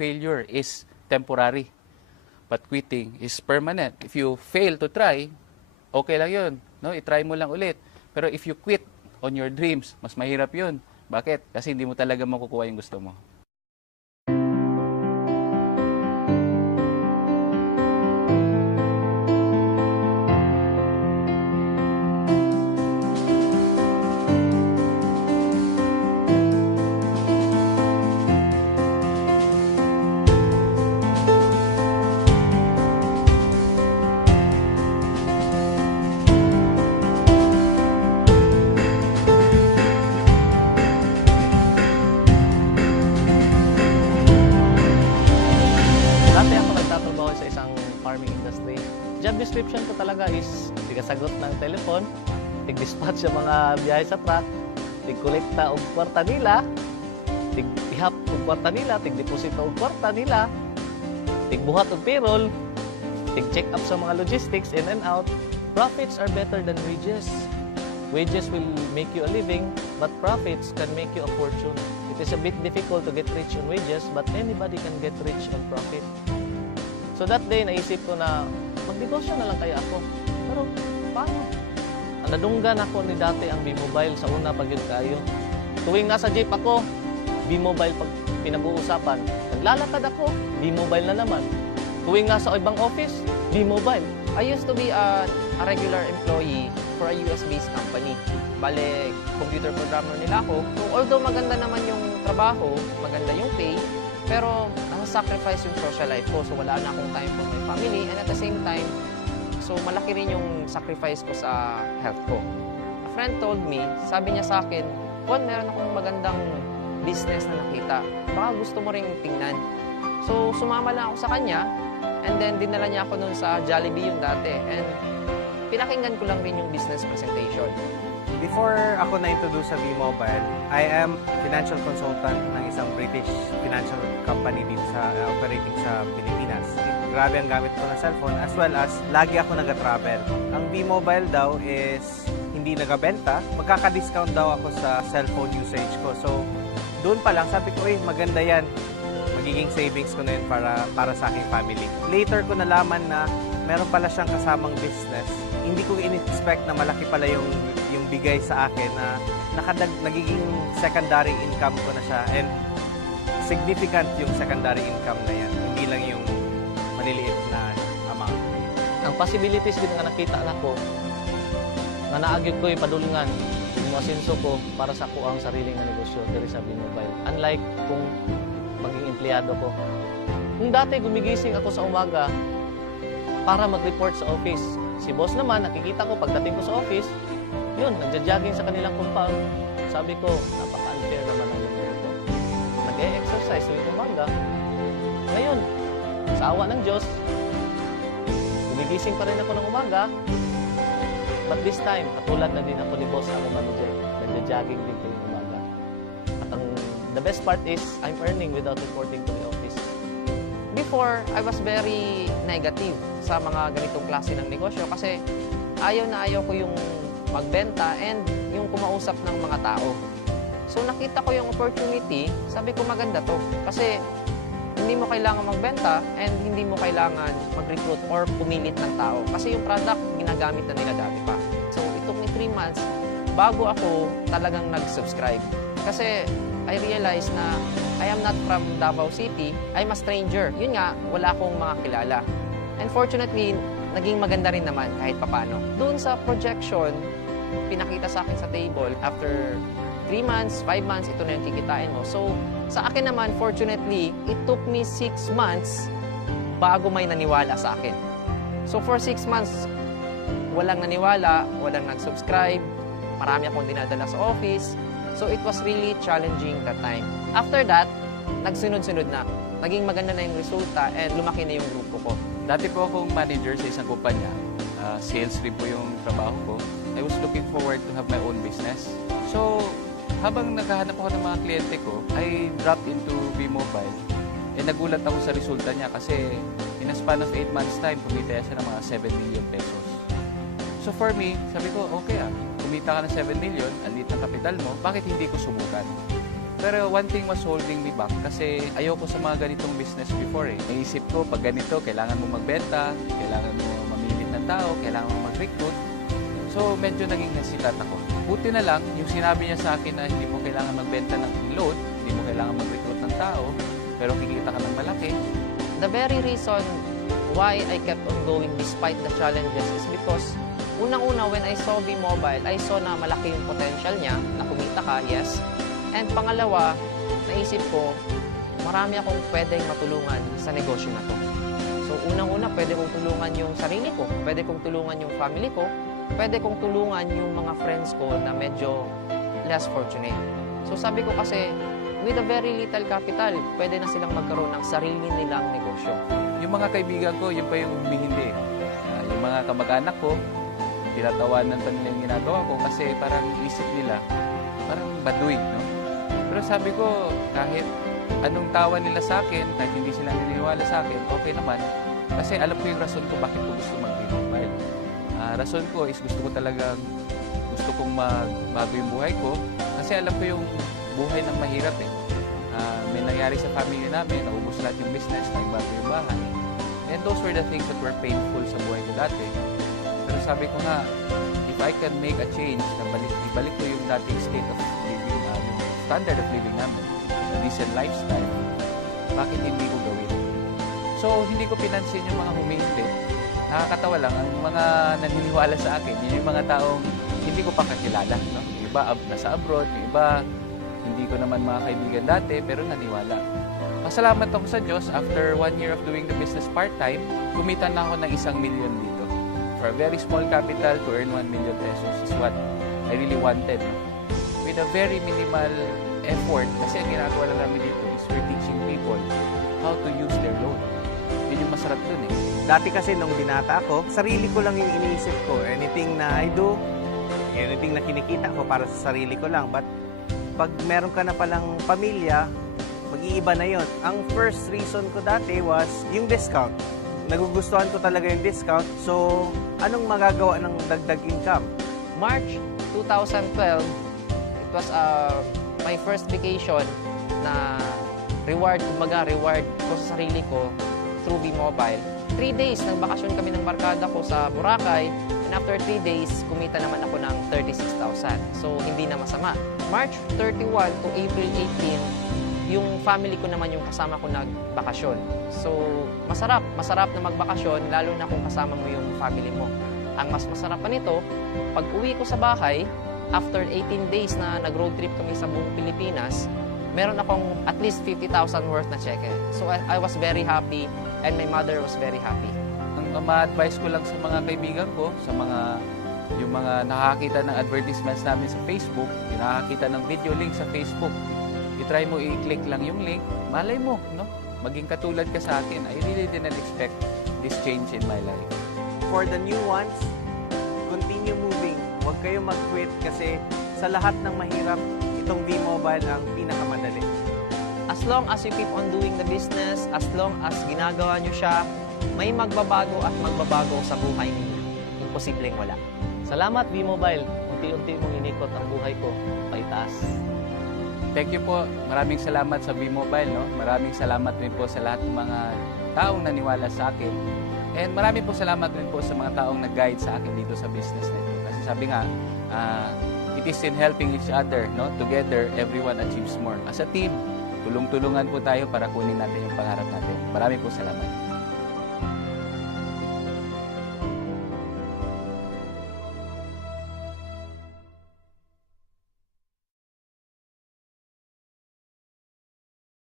failure is temporary. But quitting is permanent. If you fail to try, okay lang yun. No? I-try mo lang ulit. Pero if you quit on your dreams, mas mahirap yun. Bakit? Kasi hindi mo talaga makukuha yung gusto mo. Dati ako nagtatrabaho sa isang farming industry. Job description ko talaga is tigasagot ng telepon, tig-dispatch sa mga biyahe sa truck, tig-kolekta og kwarta nila, tig-ihap og kwarta nila, tig-deposito og kwarta nila, tig-buhat og payroll, tig-check up sa mga logistics in and out. Profits are better than wages. Wages will make you a living, but profits can make you a fortune. It is a bit difficult to get rich on wages, but anybody can get rich on profit. So that day, naisip ko na magnegosyo na lang kaya ako. Pero paano? Nadunggan ako ni dati ang B-Mobile sa una pag yun kayo. Tuwing nasa jeep ako, B-Mobile pag pinag-uusapan. Naglalakad ako, B-Mobile na naman. Tuwing nasa ibang office, B-Mobile. I used to be a regular employee for a US-based company. Bale, computer programmer nila ako. So, although maganda naman yung trabaho, maganda yung pay, pero nasa-sacrifice yung social life ko. So, wala na akong time for my family. And at the same time, so malaki rin yung sacrifice ko sa health ko. A friend told me, sabi niya sa akin, Juan, meron akong magandang business na nakita. Baka gusto mo ring tingnan. So, sumama lang ako sa kanya. And then, dinala niya ako nun sa Jollibee yung dati. And pinakinggan ko lang rin yung business presentation. Before ako na-introduce sa B-Mobile, I am financial consultant ng isang British financial company dito sa operating sa Pilipinas. Grabe ang gamit ko ng cellphone as well as lagi ako nag-travel. Ang B-Mobile daw is hindi nagabenta, magkaka-discount daw ako sa cellphone usage ko. So, doon pa lang sabi ko, maganda yan. Magiging savings ko na yun para sa aking family. Later ko nalaman na meron pala siyang kasamang business. Hindi ko in-expect na malaki pala yung bigay sa akin na nagiging secondary income ko na siya. And significant yung secondary income na yan. Hindi lang yung maliliit na amount. Ang possibilities din nga nakita ko, nga naagyod ko yung padulungan, yung asenso ko para sa ko ang sariling na negosyo diri sa B-Mobile. Unlike kung maging empleyado ko. Kung dati gumigising ako sa umaga para mag-report sa office. Si boss naman, nakikita ko pagdating ko sa office, yun, nagja-jogging sa kanilang compound. Sabi ko, napaka-unfair naman ang nangyari ko. Nag-e-exercise tuwing umaga. Ngayon, sa awa ng Diyos, gumigising pa rin ako ng umaga. But this time, katulad na din ako ni boss ako manager. Nagja-jogging din tuwing umaga. At the best part is, I'm earning without reporting to the office. Before, I was very negative sa mga ganitong klase ng negosyo kasi ayaw na ayaw ko yung magbenta and yung kumausap ng mga tao. So nakita ko yung opportunity, sabi ko maganda to kasi hindi mo kailangan magbenta and hindi mo kailangan mag-recruit or pumilit ng tao kasi yung product ginagamit na nila dati pa. So it took me 3 months bago ako talagang nag-subscribe kasi I realized na I am not from Davao City, I'm a stranger. Yun nga, wala akong mga kilala. And fortunately, naging maganda rin naman kahit papano. Doon sa projection, pinakita sa akin sa table, after 3 months, 5 months, ito na yung kikitain mo. So, sa akin naman, fortunately, it took me 6 months bago may naniwala sa akin. So, for 6 months, walang naniwala, walang nag-subscribe, marami akong dinadala sa office. So, it was really challenging that time. After that, nagsunod-sunod na. Naging maganda na yung resulta and lumaki na yung grupo ko. Dati po akong manager sa isang kumpanya. Sales rin po yung trabaho ko. I was looking forward to have my own business. So, habang naghahanap ako ng mga kliyente ko, I dropped into B-Mobile. Nagulat ako sa resulta niya kasi in a span of 8 months time, kumita siya ng mga 7 million pesos. So for me, sabi ko, okay kumita ka ng 7 million, ang liit ng kapital mo, bakit hindi ko subukan? Pero one thing was holding me back kasi ayoko sa mga ganitong business before eh. Naisip ko, pag ganito, kailangan mo magbenta, kailangan mo mamili ng tao, kailangan mo mag-recruit. So, medyo naging hesitant ako. Buti na lang, yung sinabi niya sa akin na hindi mo kailangan magbenta ng load, hindi mo kailangan mag-recruit ng tao, pero kikita ka ng malaki. The very reason why I kept on going despite the challenges is because unang-una, when I saw V-Mobile, I saw na malaki yung potential niya, na kumita ka, yes. And pangalawa, naisip ko, marami akong pwedeng matulungan sa negosyo na to. So unang-una, pwede kong tulungan yung sarili ko, pwede kong tulungan yung family ko, pwede kong tulungan yung mga friends ko na medyo less fortunate. So sabi ko kasi, with a very little capital, pwede na silang magkaroon ng sarili nilang negosyo. Yung mga kaibigan ko, yun pa yung humihindi. Yung mga kamag-anak ko, tinatawanan pa nila yung ginagawa ko kasi parang isip nila, parang baduy, no? Pero sabi ko, kahit anong tawa nila sa akin, kahit hindi sila naniniwala sa akin, okay naman. Kasi alam ko yung rason ko bakit ko gusto mag-V-Mobile. Rason ko is gusto kong magbago yung buhay ko kasi alam ko yung buhay ng mahirap eh. May nangyari sa family namin, naubos lahat yung business, nagbago yung bahay. And those were the things that were painful sa buhay ko dati. Pero sabi ko nga, if I can make a change, ibalik ko yung dating state of living, yung standard of living namin, a decent lifestyle, bakit hindi ko gawin? So, hindi ko pinansin yung mga humihindi. Nakakatawa lang, ang mga naniniwala sa akin, yun yung mga taong hindi ko pa kakilala. No? Yung iba nasa abroad, yung iba hindi ko naman mga kaibigan dati, pero naniwala. Pasalamat ako sa Diyos, after 1 year of doing the business part-time, kumita na ako ng 1 million dito. For a very small capital, to earn 1 million pesos is what I really wanted. No? With a very minimal effort, kasi ang ginagawa lang namin dito is we're teaching people how to use their loan. Yun yung masarap dun eh. Dati kasi nung binata ako, sarili ko lang yung iniisip ko. Anything na I do, anything na kinikita ko para sa sarili ko lang. But pag meron ka na palang pamilya, mag-iiba na yon. Ang first reason ko dati was yung discount. Nagugustuhan ko talaga yung discount. So, anong magagawa ng dagdag income? March 2012, it was my first vacation na reward ko sa sarili ko through V-Mobile. 3 days, nagbakasyon kami ng barkada ko sa Boracay, and after 3 days, kumita naman ako ng 36,000. So, hindi na masama. March 31 to April 18, yung family ko naman yung kasama ko nagbakasyon. So, masarap na magbakasyon, lalo na kung kasama mo yung family mo. Ang mas masarap pa nito, pag uwi ko sa bahay, after 18 days na nag-road trip kami sa buong Pilipinas, meron akong at least 50,000 worth na cheque. So, I was very happy and my mother was very happy. Ang ma-advise ko lang sa mga kaibigan ko, sa yung mga nakakita ng advertisements namin sa Facebook, yung nakakita ng video link sa Facebook, i-try mo i-click lang yung link, malay mo, no? Maging katulad ka sa akin. I really didn't expect this change in my life. For the new ones, continue moving. Huwag kayo mag-quit kasi sa lahat ng mahirap, itong V-Mobile ang pinakamadali. As long as you keep on doing the business, as long as ginagawa nyo siya, may magbabago at magbabago sa buhay ninyo. Imposibleng wala. Salamat V-Mobile, unti-unti mong inikot ang buhay ko, paitaas. Thank you po. Maraming salamat sa V-Mobile, no? Maraming salamat din po sa lahat ng mga taong naniwala sa akin. And maraming po salamat din po sa mga taong nag-guide sa akin dito sa business na ito. Kasi sabi nga, it is in helping each other, no? Together, everyone achieves more. As a team, tulong-tulungan po tayo para kunin natin yung pangarap natin. Maraming po salamat.